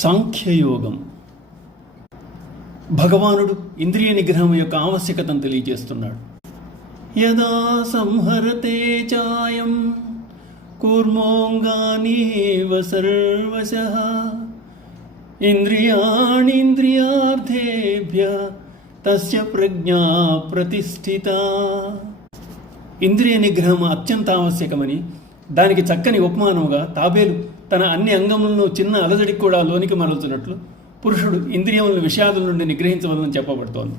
సాంఖ్యయోగం. భగవానుడు ఇంద్రియ నిగ్రహం యొక్క ఆవశ్యకతను తెలియజేస్తున్నాడు. యదా సంహరతే చాయం కూర్మోంగానీవ సర్వశః ఇంద్రియాణీంద్రియార్థేభ్యః తస్య ప్రజ్ఞా ప్రతిష్ఠిత. ఇంద్రియ నిగ్రహం అత్యంత ఆవశ్యకమని, దానికి చక్కని ఉపమానముగా తాబేలు తన అన్ని అంగములను చిన్న అలజడికి కూడా లోనికి మరల్చున్నట్లు పురుషుడు ఇంద్రియములను విషయాదుల నుండి నిగ్రహించవలని చెప్పబడుతోంది.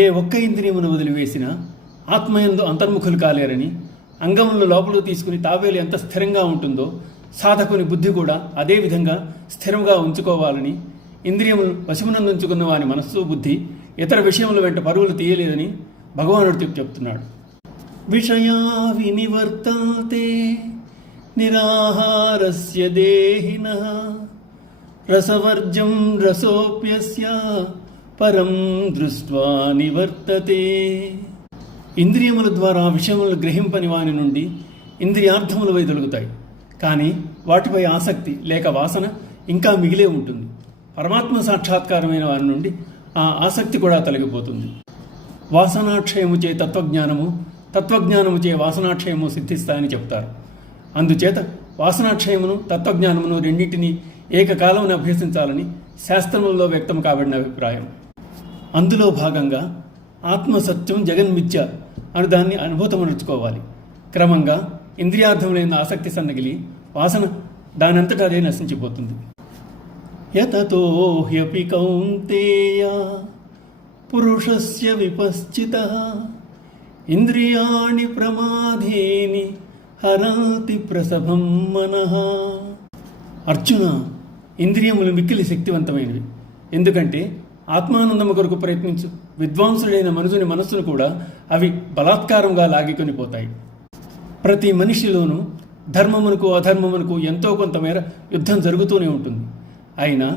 ఏ ఒక్క ఇంద్రియమును వదిలివేసినా ఆత్మయందు అంతర్ముఖులు కాలేరని, అంగములను లోపలికి తీసుకుని తాబేలు ఎంత స్థిరంగా ఉంటుందో సాధకుని బుద్ధి కూడా అదే విధంగా స్థిరంగా ఉంచుకోవాలని, ఇంద్రియములు వశమునందుంచుకున్న వాని మనస్సు బుద్ధి ఇతర విషయముల వెంట పరుగులు తీయలేదని భగవానుడు చెప్తున్నాడు. విషయా వినివర్తంతే నిరాహారస్య దేహినః రసవర్జం రసోప్యస్య పరం దృష్ట్వా నివర్తతే. ఇంద్రియముల ద్వారా విషయములను గ్రహింపని వాని నుండి ఇంద్రియార్థములు వైదొలుగుతాయి. కానీ వాటిపై ఆసక్తి లేక వాసన ఇంకా మిగిలే ఉంటుంది. పరమాత్మ సాక్షాత్కారమైన వారి నుండి ఆ ఆసక్తి కూడా తొలగిపోతుంది. వాసనాక్షయము చే తత్వజ్ఞానము, తత్వజ్ఞానము చే వాసనాక్షయము సిద్ధిస్తాయని చెప్తారు. అందుచేత వాసనాక్షయమును తత్వజ్ఞానమును రెండింటినీ ఏకకాలమును అభ్యసించాలని శాస్త్రములలో వ్యక్తం కాబడిన అభిప్రాయం. అందులో భాగంగా ఆత్మసత్యం జగన్మిథ్య అని దాన్ని అనుభూతమరుచుకోవాలి. క్రమంగా ఇంద్రియార్థములైన ఆసక్తి సన్నగిలి వాసన దానంతటా అదే నశించిపోతుంది. యతతో హ్యపి కౌంతేయ పురుషస్య విపశ్చితః ఇంద్రియాణి ప్రమాధేని హరంతి ప్రసభం మనః. అర్జున, ఇంద్రియములు మిక్కిలి శక్తివంతమైనవి. ఎందుకంటే ఆత్మానందము కొరకు ప్రయత్నించు విద్వాంసుడైన మనుషుని మనస్సును కూడా అవి బలాత్కారంగా లాగికొని పోతాయి. ప్రతి మనిషిలోనూ ధర్మమునకు అధర్మమునకు ఎంతో కొంతమేర యుద్ధం జరుగుతూనే ఉంటుంది. అయినా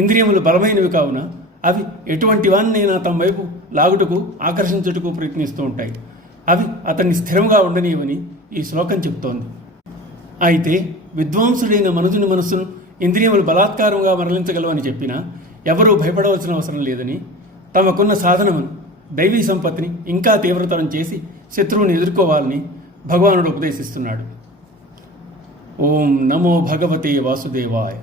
ఇంద్రియములు బలమైనవి కావున అవి ఎటువంటి వాన్నైనా తమ వైపు లాగుటకు ఆకర్షించుటకు ప్రయత్నిస్తూ ఉంటాయి. అవి అతన్ని స్థిరంగా ఉండనివని ఈ శ్లోకం చెబుతోంది. అయితే విద్వాంసుడైన మనుజుని మనస్సును ఇంద్రియములు బలాత్కారంగా మరలించగలవని చెప్పినా ఎవరూ భయపడవలసిన అవసరం లేదని, తమకున్న సాధనమును దైవీ సంపత్తిని ఇంకా తీవ్రతరం చేసి శత్రువుని ఎదుర్కోవాలని భగవానుడు ఉపదేశిస్తున్నాడు. ఓం నమో భగవతే వాసుదేవాయ.